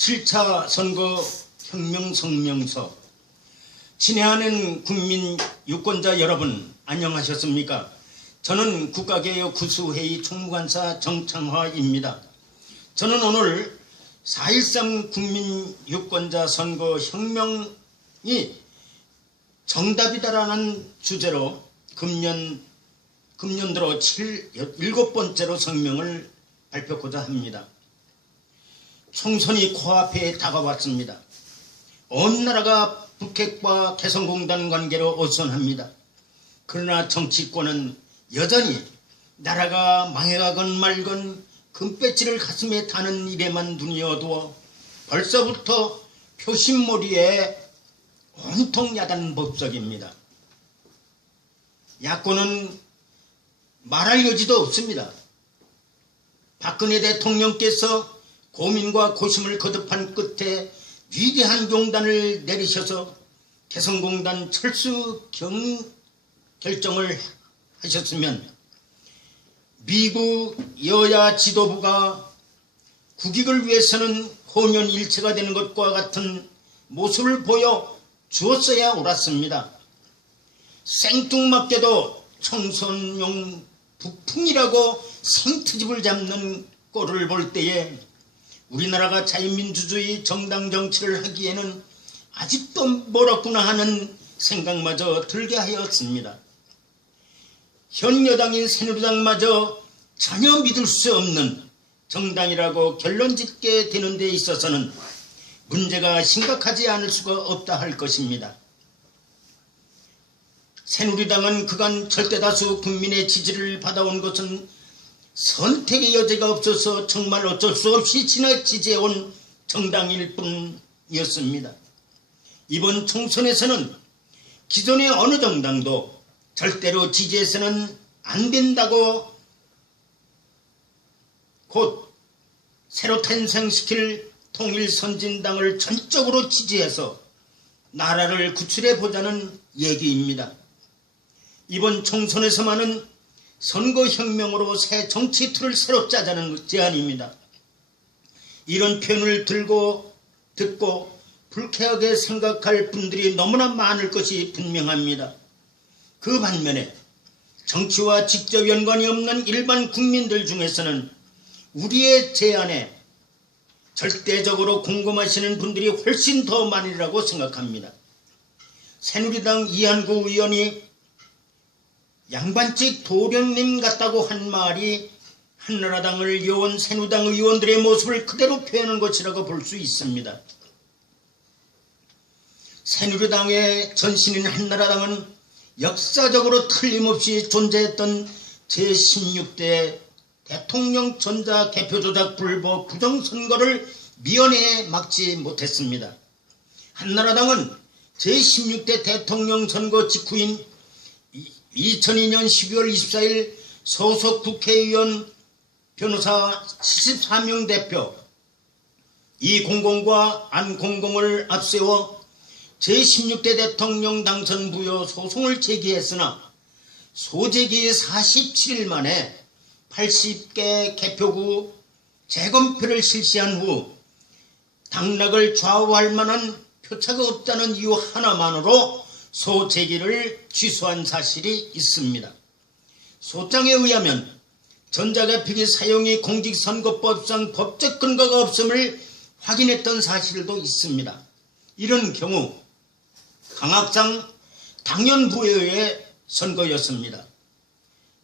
7차 선거 혁명 성명서. 친애하는 국민 유권자 여러분, 안녕하셨습니까? 저는 국가개혁 구수회의 총무관사 정창화입니다. 저는 오늘 4.13 국민 유권자 선거 혁명이 정답이다라는 주제로 금년 들어 7번째로 성명을 발표하고자 합니다. 총선이 코앞에 다가왔습니다. 온 나라가 북핵과 개성공단 관계로 어선합니다. 그러나 정치권은 여전히 나라가 망해가건 말건 금배지를 가슴에 다는 일에만 눈이 어두워 벌써부터 표심몰이에 온통 야단법석입니다. 야권은 말할 여지도 없습니다. 박근혜 대통령께서 고민과 고심을 거듭한 끝에 위대한 용단을 내리셔서 개성공단 철수 결정을 하셨으면 미국 여야 지도부가 국익을 위해서는 혼연일체가 되는 것과 같은 모습을 보여 주었어야 옳았습니다. 생뚱맞게도 총선용 북풍이라고 생트집을 잡는 꼴을 볼 때에 우리나라가 자유민주주의 정당 정치를 하기에는 아직도 멀었구나 하는 생각마저 들게 하였습니다. 현 여당인 새누리당마저 전혀 믿을 수 없는 정당이라고 결론짓게 되는 데 있어서는 문제가 심각하지 않을 수가 없다 할 것입니다. 새누리당은 그간 절대다수 국민의 지지를 받아온 것은 선택의 여지가 없어서 정말 어쩔 수 없이 지지해온 정당일 뿐이었습니다. 이번 총선에서는 기존의 어느 정당도 절대로 지지해서는 안 된다고 곧 새로 탄생시킬 통일선진당을 전적으로 지지해서 나라를 구출해보자는 얘기입니다. 이번 총선에서만은 선거혁명으로 새 정치 틀을 새로 짜자는 제안입니다. 이런 표현을 듣고 불쾌하게 생각할 분들이 너무나 많을 것이 분명합니다. 그 반면에 정치와 직접 연관이 없는 일반 국민들 중에서는 우리의 제안에 절대적으로 공감하시는 분들이 훨씬 더 많으리라고 생각합니다. 새누리당 이한구 의원이 양반집 도령님 같다고 한 말이 한나라당을 이어온 새누리당 의원들의 모습을 그대로 표현한 것이라고 볼 수 있습니다. 새누리당의 전신인 한나라당은 역사적으로 틀림없이 존재했던 제16대 대통령 전자개표조작 불법 부정선거를 미연에 막지 못했습니다. 한나라당은 제16대 대통령 선거 직후인 2002년 12월 24일 소속 국회의원 변호사 74명 대표 이공공과 안공공을 앞세워 제16대 대통령 당선 부여 소송을 제기했으나 소제기 47일 만에 80개 개표구 재검표를 실시한 후 당락을 좌우할 만한 표차가 없다는 이유 하나만으로 소제기를 취소한 사실이 있습니다. 소장에 의하면 전자개표기 사용이 공직선거법상 법적 근거가 없음을 확인했던 사실도 있습니다. 이런 경우 강학상 당연부여의 선거였습니다.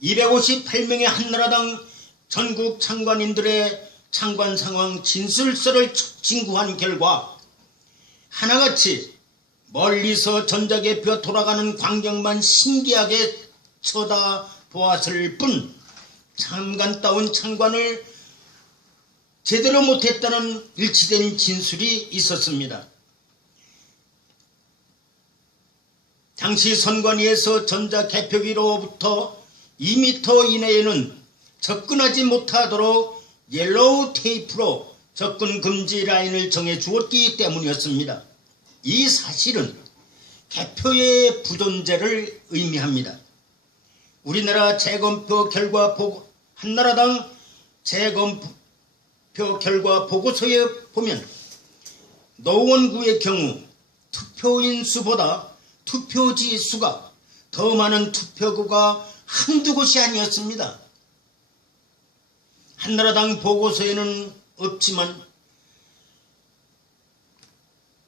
258명의 한나라당 전국 창관인들의 창관 상황 진술서를 진구한 결과 하나같이 멀리서 전자개표 돌아가는 광경만 신기하게 쳐다보았을 뿐 참관다운 창관을 제대로 못했다는 일치된 진술이 있었습니다. 당시 선관위에서 전자개표기로부터 2m 이내에는 접근하지 못하도록 옐로우 테이프로 접근 금지 라인을 정해 주었기 때문이었습니다. 이 사실은 개표의 부존재를 의미합니다. 우리나라 재검표 결과 보고 한나라당 재검표 결과 보고서에 보면 노원구의 경우 투표인 수보다 투표지 수가 더 많은 투표구가 한두 곳이 아니었습니다. 한나라당 보고서에는 없지만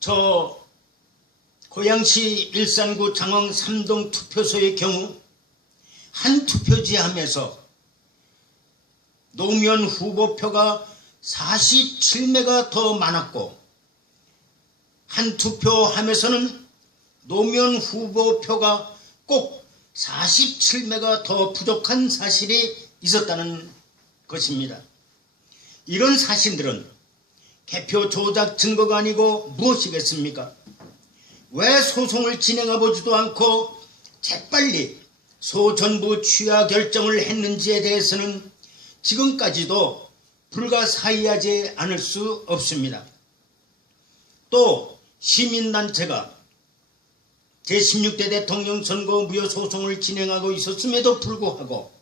저 고양시 일산구 장흥 3동 투표소의 경우 한 투표지 함에서 노무현 후보표가 47매가 더 많았고 한 투표함에서는 노무현 후보표가 꼭 47매가 더 부족한 사실이 있었다는 것입니다. 이런 사실들은 개표 조작 증거가 아니고 무엇이겠습니까? 왜 소송을 진행해보지도 않고 재빨리 소전부 취하 결정을 했는지에 대해서는 지금까지도 불가사의하지 않을 수 없습니다. 또 시민단체가 제16대 대통령 선거 무효 소송을 진행하고 있었음에도 불구하고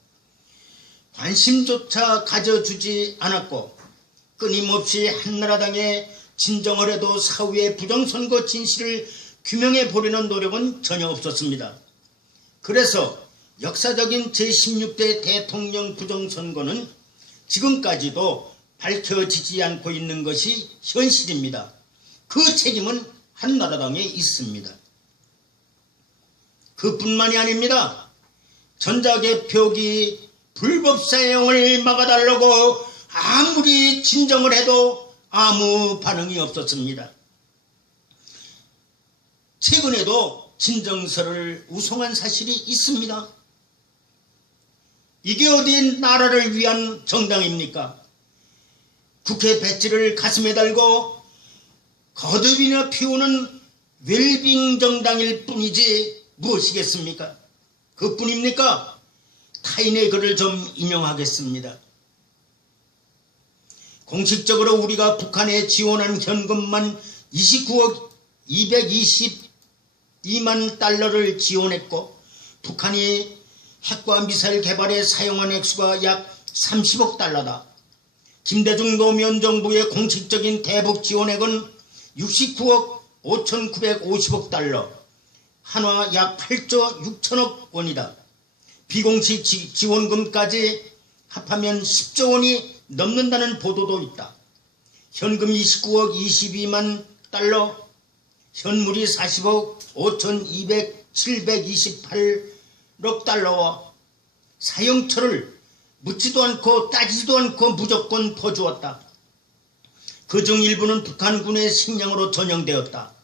관심조차 가져주지 않았고 끊임없이 한나라당의 진정을 해도 사후의 부정선거 진실을 규명해 보려는 노력은 전혀 없었습니다. 그래서 역사적인 제16대 대통령 부정선거는 지금까지도 밝혀지지 않고 있는 것이 현실입니다. 그 책임은 한나라당에 있습니다. 그뿐만이 아닙니다. 전자개표기 불법 사용을 막아달라고 아무리 진정을 해도 아무 반응이 없었습니다. 최근에도 진정서를 우송한 사실이 있습니다. 이게 어디 나라를 위한 정당입니까? 국회 배지를 가슴에 달고 거듭이나 피우는 웰빙 정당일 뿐이지 무엇이겠습니까? 그뿐입니까? 타인의 글을 좀 인용하겠습니다. 공식적으로 우리가 북한에 지원한 현금만 29억 222만 달러를 지원했고 북한이 핵과 미사일 개발에 사용한 액수가 약 30억 달러다. 김대중 노무현 정부의 공식적인 대북 지원액은 69억 5,950억 달러, 한화 약 8조 6천억 원이다. 비공식 지원금까지 합하면 10조 원이 넘는다는 보도도 있다. 현금 29억 22만 달러, 현물이 40억 5,728억 달러와 사형처를 묻지도 않고 따지지도 않고 무조건 퍼주었다. 그중 일부는 북한군의 식량으로 전용되었다.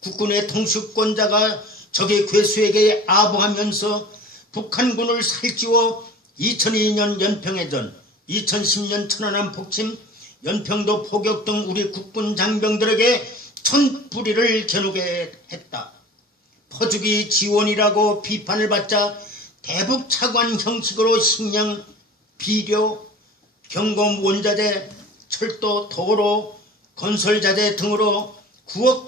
국군의 통수권자가 적의 괴수에게 아부하면서 북한군을 살찌워 2002년 연평해전, 2010년 천안함 폭침, 연평도 포격 등 우리 국군 장병들에게 천불이를 겨누게 했다. 퍼주기 지원이라고 비판을 받자 대북 차관 형식으로 식량, 비료, 경공 원자재, 철도, 도로, 건설자재 등으로 9억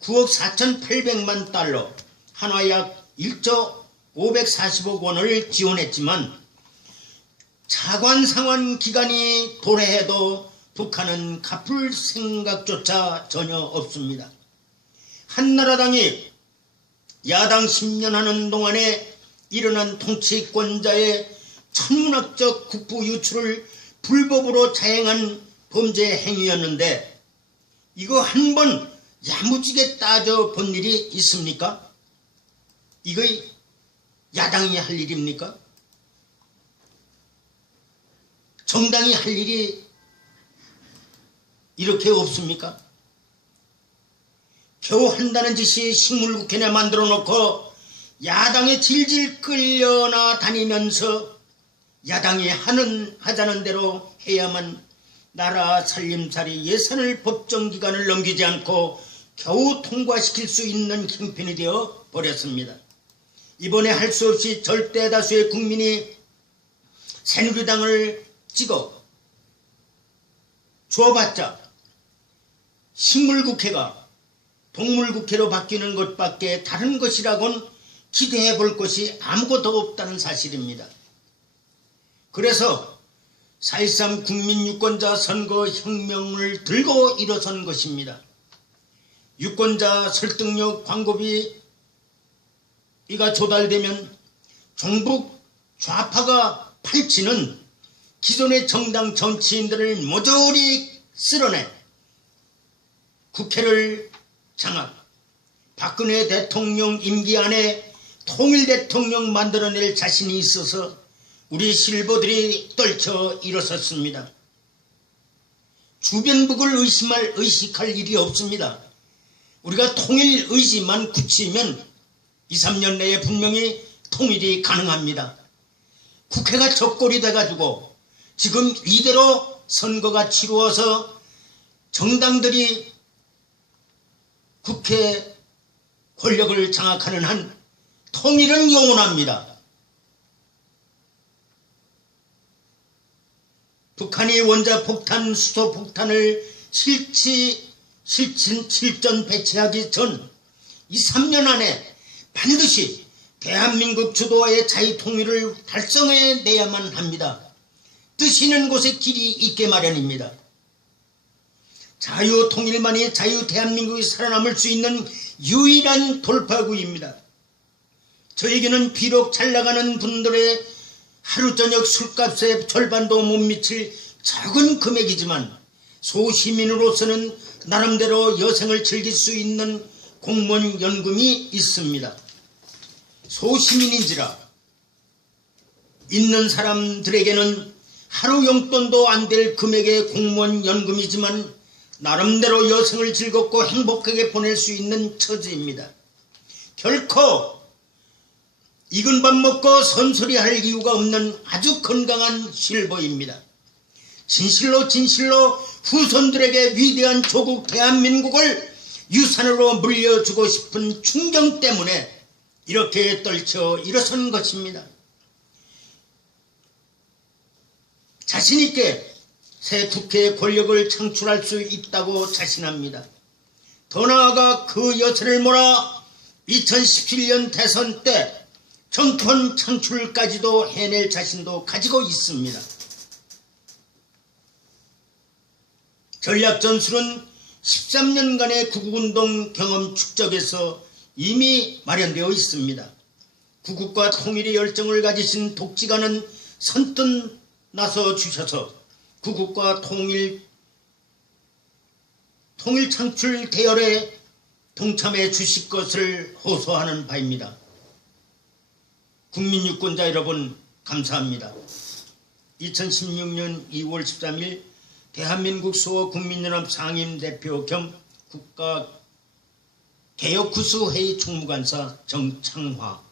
4,800만 달러, 한화 약 1조 540억 원을 지원했지만 차관 상환 기간이 도래해도 북한은 갚을 생각조차 전혀 없습니다. 한나라당이 야당 10년 하는 동안에 일어난 통치권자의 천문학적 국부 유출을 불법으로 자행한 범죄 행위였는데 이거 한 번 야무지게 따져본 일이 있습니까? 이거 야당이 할 일입니까? 정당이 할 일이 이렇게 없습니까? 겨우 한다는 짓이 식물국회나 만들어 놓고 야당에 질질 끌려나 다니면서 야당이 하자는 대로 해야만 나라 살림살이 예산을 법정기관을 넘기지 않고 겨우 통과시킬 수 있는 형편이 되어 버렸습니다. 이번에 할 수 없이 절대 다수의 국민이 새누리당을 찍어 줘봤자 식물국회가 동물국회로 바뀌는 것밖에 다른 것이라고는 기대해 볼 것이 아무것도 없다는 사실입니다. 그래서 4.13 국민유권자 선거혁명을 들고 일어선 것입니다. 유권자 설득력 광고비 이가 조달되면 종북 좌파가 팔치는 기존의 정당 정치인들을 모조리 쓸어내 국회를 장악, 박근혜 대통령 임기 안에 통일 대통령 만들어낼 자신이 있어서 우리 실버들이 떨쳐 일어섰습니다. 주변국을 의식할 일이 없습니다. 우리가 통일 의지만 굳히면 2, 3년 내에 분명히 통일이 가능합니다. 국회가 적골이 돼가지고 지금 이대로 선거가 치루어서 정당들이 국회 권력을 장악하는 한 통일은 영원합니다. 북한이 원자폭탄, 수소폭탄을 실전 배치하기 전 이 3년 안에 반드시 대한민국 주도의 자유통일을 달성해내야만 합니다. 뜻 있는 곳에 길이 있게 마련입니다. 자유통일만이 자유 대한민국이 살아남을 수 있는 유일한 돌파구입니다. 저에게는 비록 잘나가는 분들의 하루 저녁 술값의 절반도 못 미칠 적은 금액이지만 소시민으로서는 나름대로 여생을 즐길 수 있는 공무원 연금이 있습니다. 소시민인지라 있는 사람들에게는 하루 용돈도 안 될 금액의 공무원 연금이지만 나름대로 여생을 즐겁고 행복하게 보낼 수 있는 처지입니다. 결코 익은 밥 먹고 선소리할 이유가 없는 아주 건강한 실버입니다. 진실로 후손들에게 위대한 조국 대한민국을 유산으로 물려주고 싶은 충정 때문에 이렇게 떨쳐 일어선 것입니다. 자신있게 새 국회의 권력을 창출할 수 있다고 자신합니다. 더 나아가 그 여세를 몰아 2017년 대선 때 정권 창출까지도 해낼 자신도 가지고 있습니다. 전략 전술은 13년간의 구국운동 경험 축적에서 이미 마련되어 있습니다. 구국과 통일의 열정을 가지신 독지가는 선뜻 나서 주셔서 구국과 통일 창출 대열에 동참해 주실 것을 호소하는 바입니다. 국민유권자 여러분 감사합니다. 2016년 2월 13일 대한민국 수호 국민연합 상임대표 겸 국가개혁구수회의 총무관사 정창화